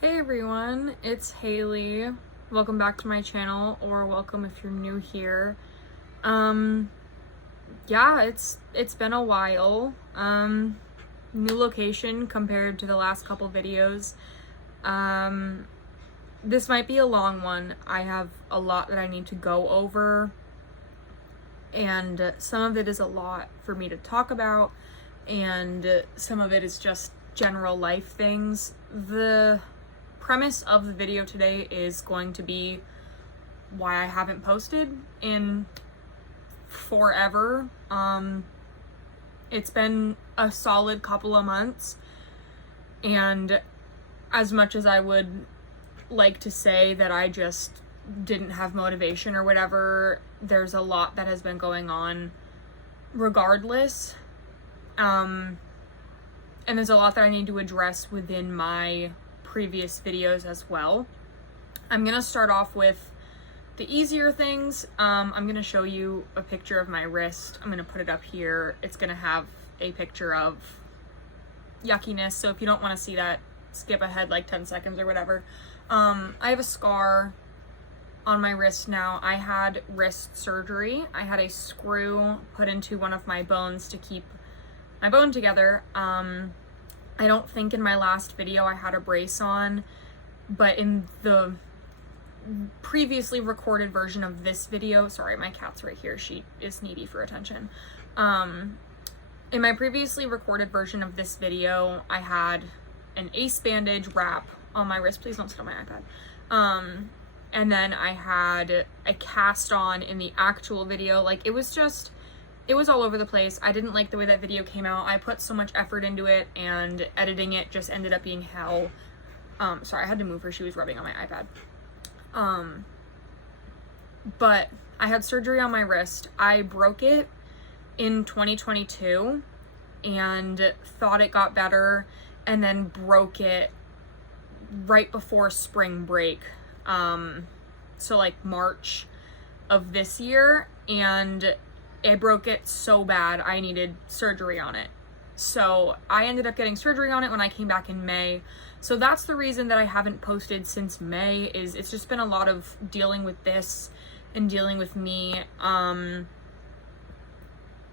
Hey everyone, it's Hailey. Welcome back to my channel, or welcome if you're new here. Yeah, it's been a while. New location compared to the last couple videos. This might be a long one. I have a lot that I need to go over, and some of it is a lot for me to talk about, and some of it is just general life things. The premise of the video today is going to be why I haven't posted in forever. It's been a solid couple of months, and as much as I would like to say that I just didn't have motivation or whatever, there's a lot that has been going on regardless. And there's a lot that I need to address within my previous videos as well. I'm gonna start off with the easier things. I'm gonna show you a picture of my wrist. I'm gonna put it up here. It's gonna have a picture of yuckiness, so if you don't want to see that, skip ahead like 10 seconds or whatever. I have a scar on my wrist now. I had wrist surgery. I had a screw put into one of my bones to keep my bone together. I don't think in my last video I had a brace on, but in the previously recorded version of this video, sorry, my cat's right here, she is needy for attention. In my previously recorded version of this video, I had an ace bandage wrap on my wrist. Please don't sit on my iPad. And then I had a cast on in the actual video. Like, it was all over the place. I didn't like the way that video came out. I put so much effort into it, and editing it just ended up being hell. Sorry, I had to move her. She was rubbing on my iPad. But I had surgery on my wrist. I broke it in 2022 and thought it got better, and then broke it right before spring break. So like March of this year, and I broke it so bad I needed surgery on it. So I ended up getting surgery on it when I came back in May. So that's the reason that I haven't posted since May, is it's just been a lot of dealing with this and dealing with me.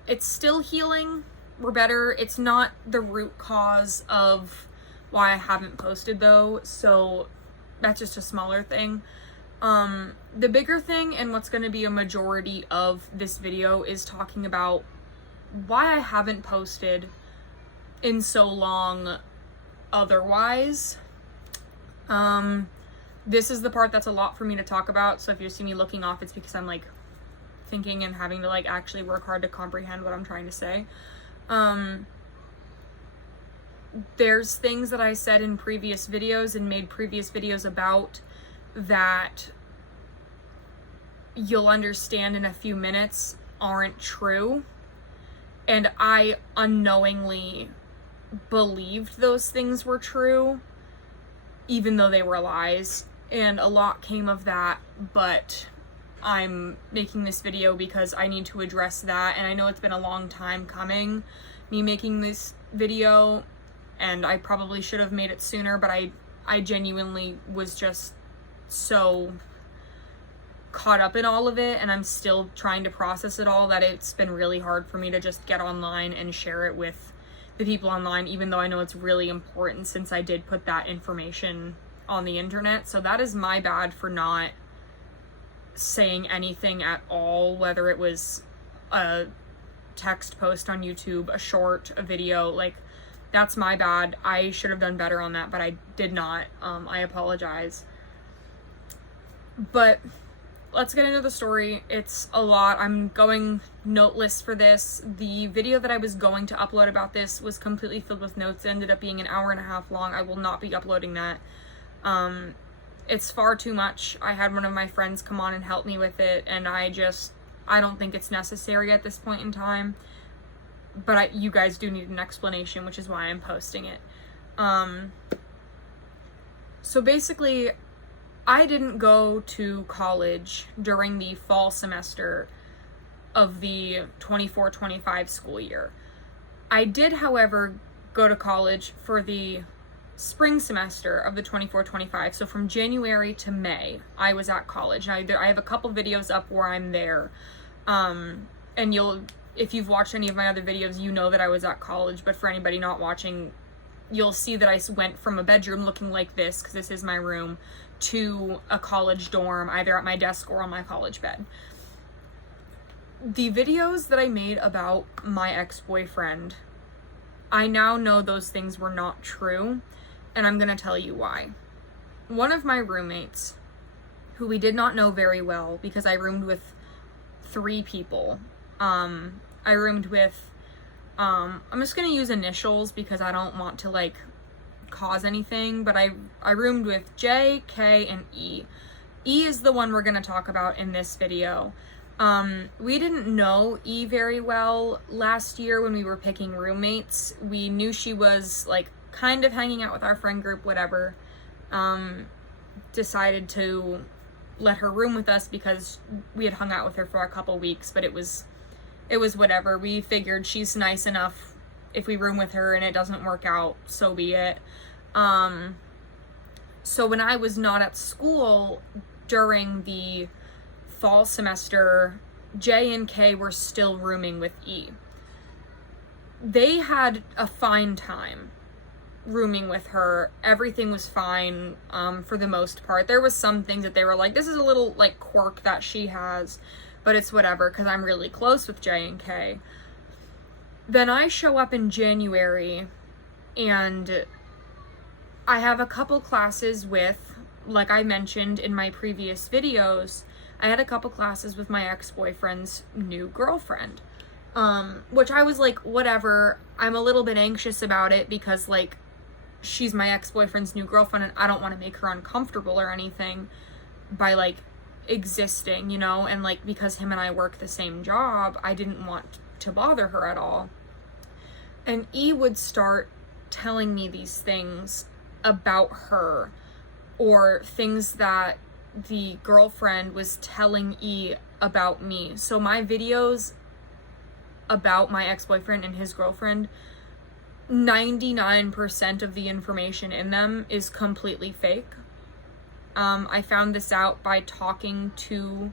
It's still healing. We're better. It's not the root cause of why I haven't posted though, so that's just a smaller thing. The bigger thing, and what's going to be a majority of this video, is talking about why I haven't posted in so long otherwise. This is the part that's a lot for me to talk about, so if you see me looking off, it's because I'm like thinking and having to like actually work hard to comprehend what I'm trying to say. There's things that I said in previous videos and made previous videos about that you'll understand in a few minutes aren't true, and I unknowingly believed those things were true even though they were lies, and a lot came of that. But I'm making this video because I need to address that, and I know it's been a long time coming, me making this video, and I probably should have made it sooner, but I genuinely was just so caught up in all of it, and I'm still trying to process it all, that it's been really hard for me to just get online and share it with the people online, even though I know it's really important since I did put that information on the internet. So that is my bad for not saying anything at all, whether it was a text post on YouTube, a short, a video, like, that's my bad. I should have done better on that, but I did not. I apologize. But let's get into the story. It's a lot. I'm going noteless for this. The video that I was going to upload about this was completely filled with notes. It ended up being an hour and a half long. I will not be uploading that. It's far too much. I had one of my friends come on and help me with it, and I don't think it's necessary at this point in time. But you guys do need an explanation, which is why I'm posting it. So basically, I didn't go to college during the fall semester of the 24-25 school year. I did, however, go to college for the spring semester of the 24-25. So from January to May, I was at college. Now, I have a couple videos up where I'm there. And if you've watched any of my other videos, you know that I was at college. But for anybody not watching, you'll see that I went from a bedroom looking like this, because this is my room, to a college dorm, either at my desk or on my college bed. The videos that I made about my ex-boyfriend, I now know those things were not true, and I'm gonna tell you why. One of my roommates, who we did not know very well because I roomed with 3 people. I roomed with, I'm just gonna use initials because I don't want to like cause anything, but I roomed with J, K, and E. E is the one we're gonna talk about in this video. We didn't know E very well last year when we were picking roommates. We knew she was like kind of hanging out with our friend group, whatever. Decided to let her room with us because we had hung out with her for a couple weeks, but it was whatever. We figured she's nice enough. If we room with her and it doesn't work out, so be it. So when I was not at school during the fall semester, J and K were still rooming with E. They had a fine time rooming with her. Everything was fine, for the most part. There was some things that they were like, this is a little like quirk that she has, but it's whatever because I'm really close with J and K. Then I show up in January and I have a couple classes with, like I mentioned in my previous videos, I had a couple classes with my ex-boyfriend's new girlfriend, which I was like, whatever. I'm a little bit anxious about it because like she's my ex-boyfriend's new girlfriend and I don't want to make her uncomfortable or anything by like existing, you know, and like because him and I work the same job, I didn't want to bother her at all. And E would start telling me these things about her, or things that the girlfriend was telling E about me. So my videos about my ex-boyfriend and his girlfriend, 99% of the information in them is completely fake. I found this out by talking to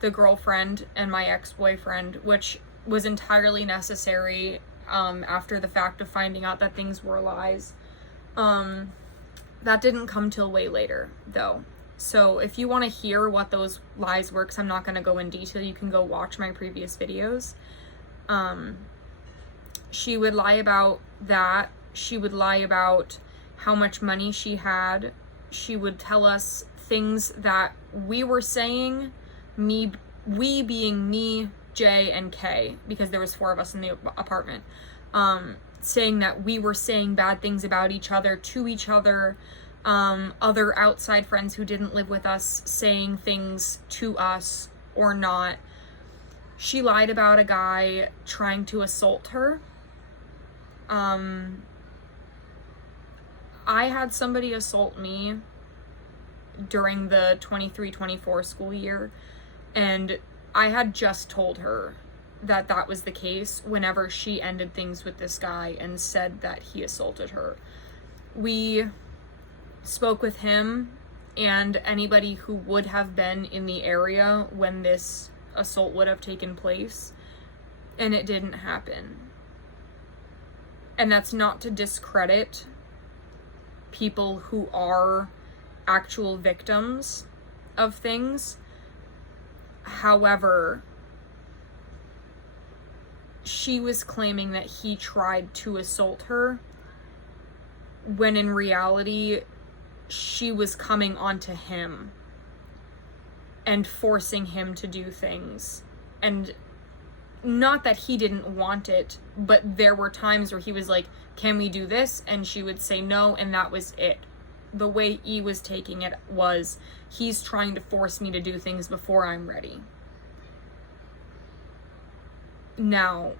the girlfriend and my ex-boyfriend, which was entirely necessary after the fact of finding out that things were lies. That didn't come till way later, though. So if you want to hear what those lies were, 'cause I'm not going to go in detail, you can go watch my previous videos. She would lie about that. She would lie about how much money she had. She would tell us things that we were saying, we being me, J, and K, because there was 4 of us in the apartment, saying that we were saying bad things about each other to each other. Other outside friends who didn't live with us saying things to us or not. She lied about a guy trying to assault her. I had somebody assault me during the 23-24 school year, and I had just told her that that was the case whenever she ended things with this guy and said that he assaulted her. We spoke with him and anybody who would have been in the area when this assault would have taken place, and it didn't happen. And that's not to discredit people who are actual victims of things. However, she was claiming that he tried to assault her, when in reality, she was coming onto him and forcing him to do things. And not that he didn't want it, but there were times where he was like, can we do this? And she would say no, and that was it. The way E was taking it was, he's trying to force me to do things before I'm ready. Now,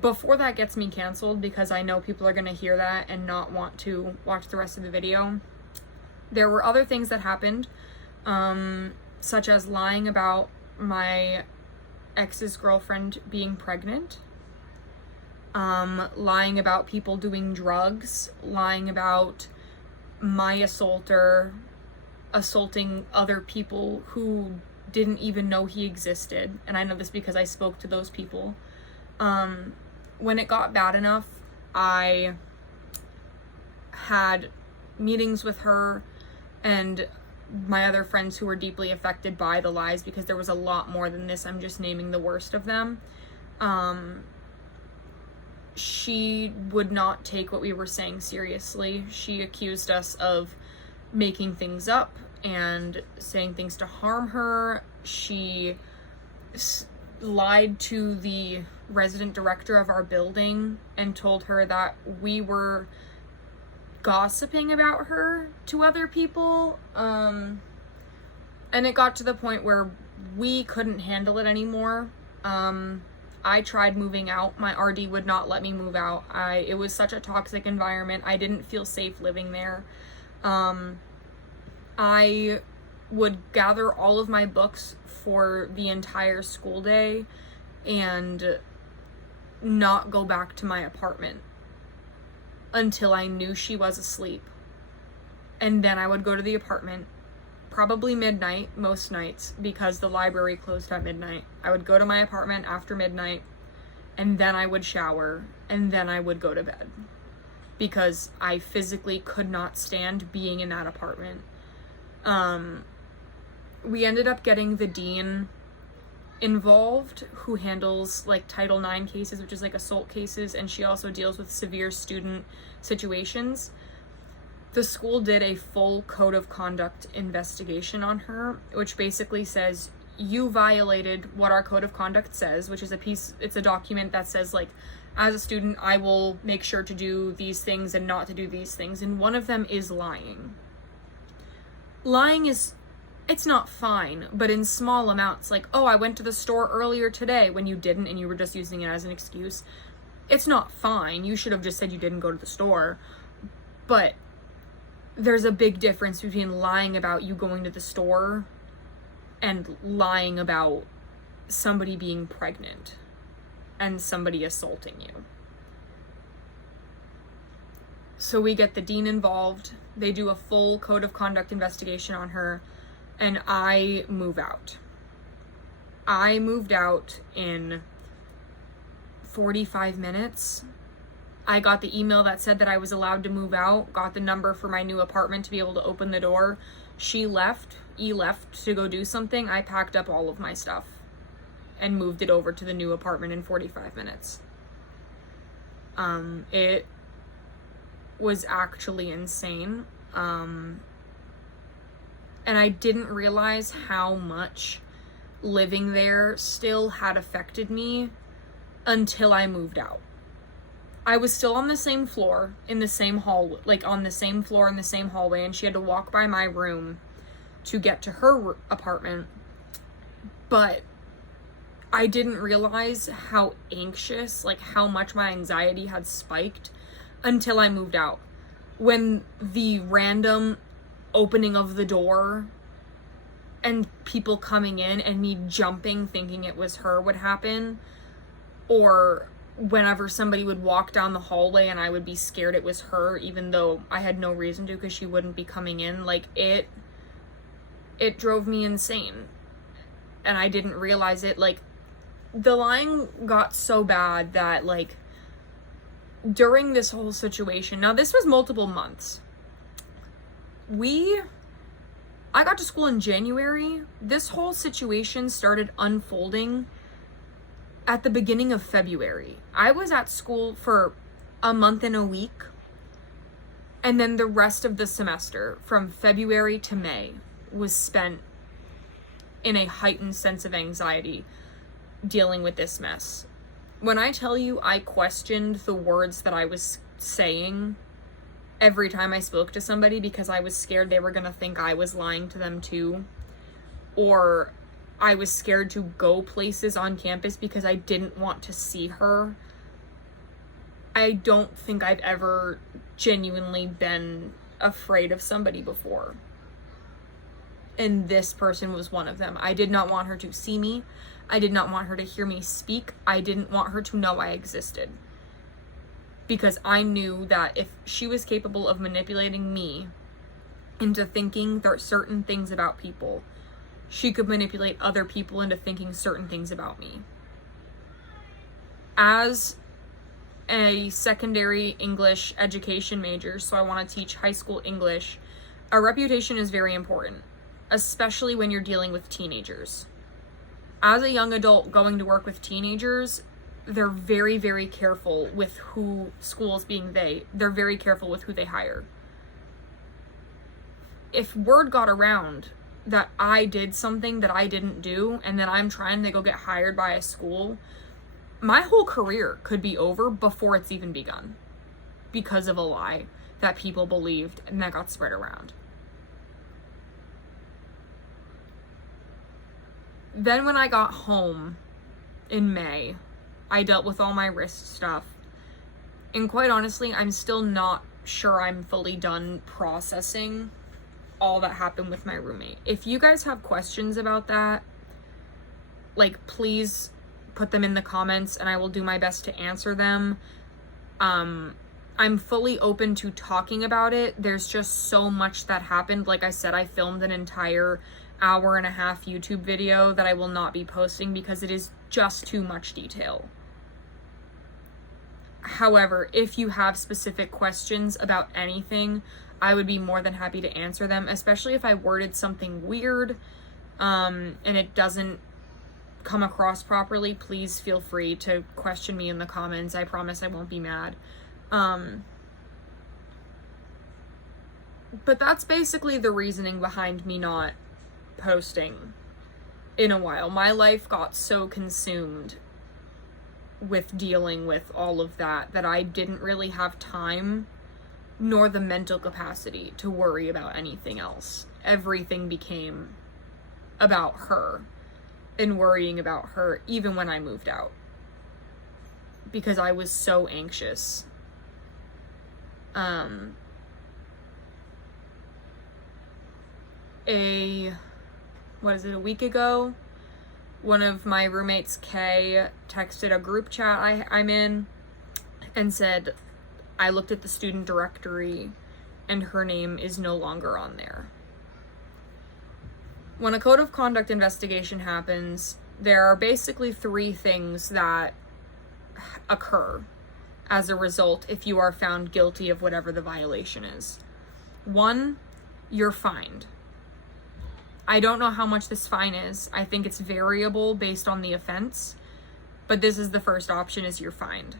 before that gets me canceled, because I know people are going to hear that and not want to watch the rest of the video, there were other things that happened, such as lying about my ex's girlfriend being pregnant. lying about people doing drugs, lying about my assaulter assaulting other people who didn't even know he existed. And I know this because I spoke to those people. When it got bad enough, I had meetings with her and my other friends who were deeply affected by the lies, because there was a lot more than this. I'm just naming the worst of them. She would not take what we were saying seriously. She accused us of making things up and saying things to harm her. She lied to the resident director of our building and told her that we were gossiping about her to other people. And it got to the point where we couldn't handle it anymore. I tried moving out. My RD would not let me move out. It was such a toxic environment. I didn't feel safe living there. I would gather all of my books for the entire school day and not go back to my apartment until I knew she was asleep. And then I would go to the apartment, probably midnight most nights, because the library closed at midnight. I would go to my apartment after midnight, and then I would shower, and then I would go to bed, because I physically could not stand being in that apartment. We ended up getting the dean involved, who handles like Title IX cases, which is like assault cases, and she also deals with severe student situations. The school did a full code of conduct investigation on her, which basically says, you violated what our code of conduct says, which is it's a document that says, like, as a student, I will make sure to do these things and not to do these things. And one of them is lying. Lying it's not fine, but in small amounts. Like, oh, I went to the store earlier today, when you didn't and you were just using it as an excuse. It's not fine. You should have just said you didn't go to the store. But there's a big difference between lying about you going to the store and lying about somebody being pregnant and somebody assaulting you. So we get the dean involved. They do a full code of conduct investigation on her, and I move out. I moved out in 45 minutes. I got the email that said that I was allowed to move out, got the number for my new apartment to be able to open the door. She left to go do something. I packed up all of my stuff and moved it over to the new apartment in 45 minutes. It was actually insane. And I didn't realize how much living there still had affected me until I moved out. I was still on the same floor, in the same hall, like on the same floor in the same hallway, and she had to walk by my room to get to her apartment. But I didn't realize how anxious, like how much my anxiety had spiked until I moved out. When the random opening of the door and people coming in and me jumping thinking it was her would happen, or whenever somebody would walk down the hallway and I would be scared it was her, even though I had no reason to, because she wouldn't be coming in. Like, it drove me insane, and I didn't realize it. Like, the lying got so bad that, like, during this whole situation, now this was multiple months. I got to school in January. This whole situation started unfolding at the beginning of February. I was at school for a month and a week, and then the rest of the semester, from February to May, was spent in a heightened sense of anxiety dealing with this mess. When I tell you I questioned the words that I was saying every time I spoke to somebody, because I was scared they were gonna think I was lying to them too, or I was scared to go places on campus because I didn't want to see her. I don't think I've ever genuinely been afraid of somebody before. And this person was one of them. I did not want her to see me. I did not want her to hear me speak. I didn't want her to know I existed. because I knew that if she was capable of manipulating me into thinking certain things about people, she could manipulate other people into thinking certain things about me. As a secondary English education major, so I want to teach high school English, a reputation is very important, especially when you're dealing with teenagers. As a young adult going to work with teenagers, they're very, very careful with who schools being they're very careful with who they hire. If word got around that I did something that I didn't do and then I'm trying to go get hired by a school, my whole career could be over before it's even begun because of a lie that people believed and that got spread around. Then when I got home in May, I dealt with all my wrist stuff. And quite honestly, I'm still not sure I'm fully done processing all that happened with my roommate. If you guys have questions about that, like, please put them in the comments and I will do my best to answer them. I'm fully open to talking about it. There's just so much that happened. Like I said, I filmed an entire hour-and-a-half YouTube video that I will not be posting because it is just too much detail. However, if you have specific questions about anything, I would be more than happy to answer them, especially if I worded something weird and it doesn't come across properly. Please feel free to question me in the comments. I promise I won't be mad. But that's basically the reasoning behind me not posting in a while. My life got so consumed with dealing with all of that I didn't really have time nor the mental capacity to worry about anything else. Everything became about her and worrying about her even when I moved out because I was so anxious. A week ago, one of my roommates, Kay, texted a group chat I'm in and said, I looked at the student directory and her name is no longer on there. When a code of conduct investigation happens, there are basically 3 things that occur as a result if you are found guilty of whatever the violation is. 1, you're fined. I don't know how much this fine is. I think it's variable based on the offense, but this is the first option, is you're fined.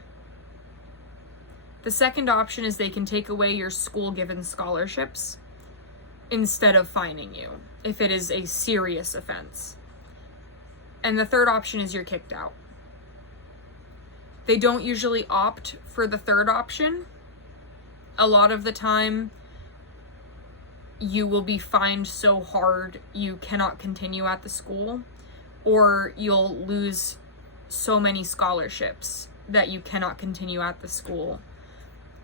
The second option is they can take away your school-given scholarships instead of fining you if it is a serious offense. And the third option is you're kicked out. They don't usually opt for the third option. A lot of the time, you will be fined so hard you cannot continue at the school, or you'll lose so many scholarships that you cannot continue at the school.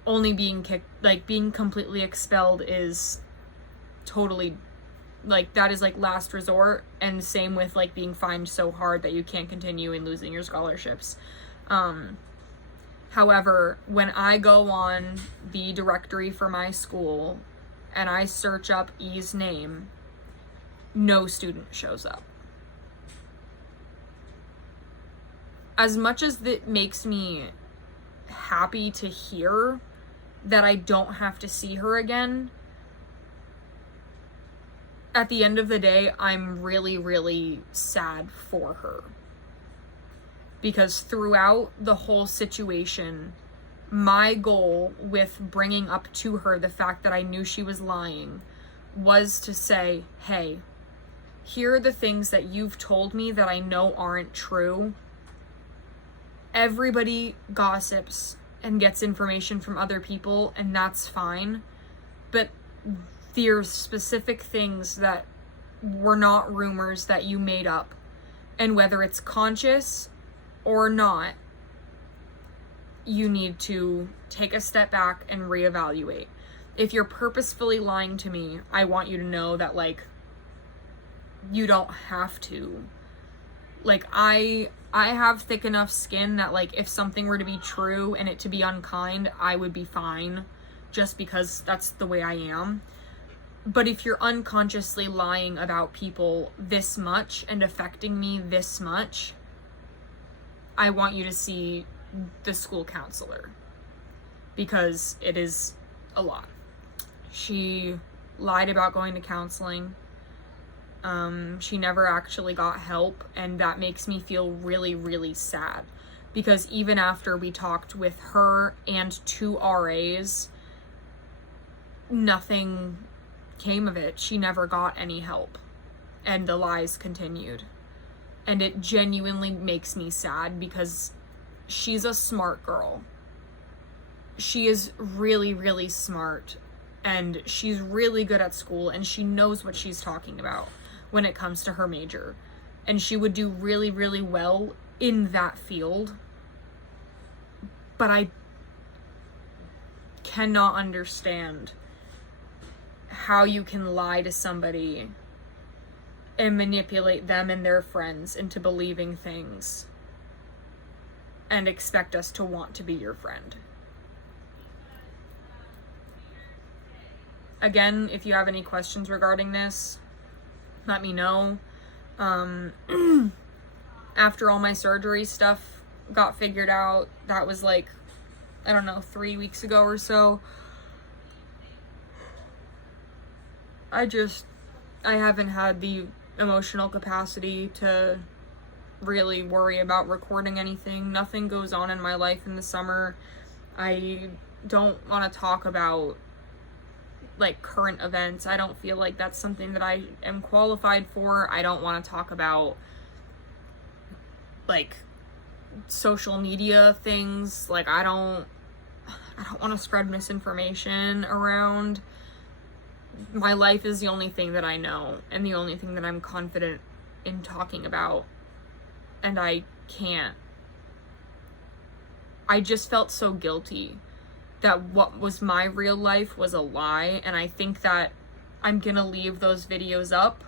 Only being being completely expelled is totally, that is last resort, and same with being fined so hard that you can't continue and losing your scholarships. However, when I go on the directory for my school and I search up E's name, no student shows up. As much as it makes me happy to hear that I don't have to see her again, at the end of the day, I'm really, really sad for her. Because throughout the whole situation, my goal with bringing up to her the fact that I knew she was lying was to say, hey, here are the things that you've told me that I know aren't true. Everybody gossips and gets information from other people, and that's fine. But there's specific things that were not rumors that you made up. And whether it's conscious or not, you need to take a step back and reevaluate. If you're purposefully lying to me, I want you to know that you don't have to Like, I have thick enough skin that, like, if something were to be true and it to be unkind, I would be fine, just because that's the way I am. But if you're unconsciously lying about people this much and affecting me this much, I want you to see the school counselor, because it is a lot. She lied about going to counseling. She never actually got help, and that makes me feel really, really sad, because even after we talked with her and 2 RAs, nothing came of it. She never got any help, and the lies continued. And it genuinely makes me sad, because she's a smart girl. She is really, really smart, and she's really good at school, and she knows what she's talking about when it comes to her major. And she would do really, really well in that field. But I cannot understand how you can lie to somebody and manipulate them and their friends into believing things and expect us to want to be your friend. Again, if you have any questions regarding this, let me know. After all my surgery stuff got figured out, that was like, I don't know, 3 weeks ago or so. I haven't had the emotional capacity to really worry about recording anything. Nothing goes on in my life in the summer. I don't want to talk about, like, current events. I don't feel like that's something that I am qualified for. I don't want to talk about, like, social media things. Like, I don't want to spread misinformation around. My life is the only thing that I know, and the only thing that I'm confident in talking about, and I can't. I just felt so guilty that what was my real life was a lie, and I think that I'm gonna leave those videos up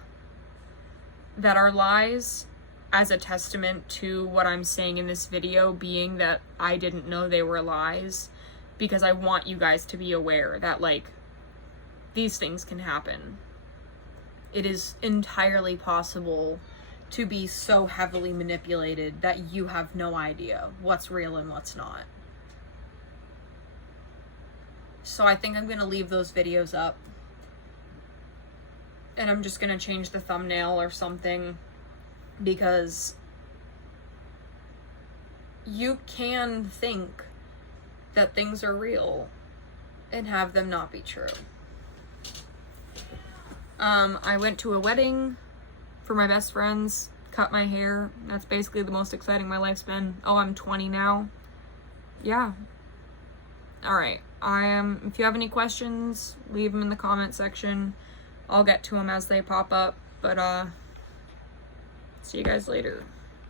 that are lies as a testament to what I'm saying in this video, being that I didn't know they were lies, because I want you guys to be aware that, like, these things can happen. It is entirely possible to be so heavily manipulated that you have no idea what's real and what's not. So I think I'm gonna leave those videos up, and I'm just gonna change the thumbnail or something, because you can think that things are real and have them not be true. I went to a wedding for my best friends, cut my hair. That's basically the most exciting my life's been. Oh, I'm 20 now. Yeah. Alright. If you have any questions, leave them in the comment section. I'll get to them as they pop up. But, see you guys later.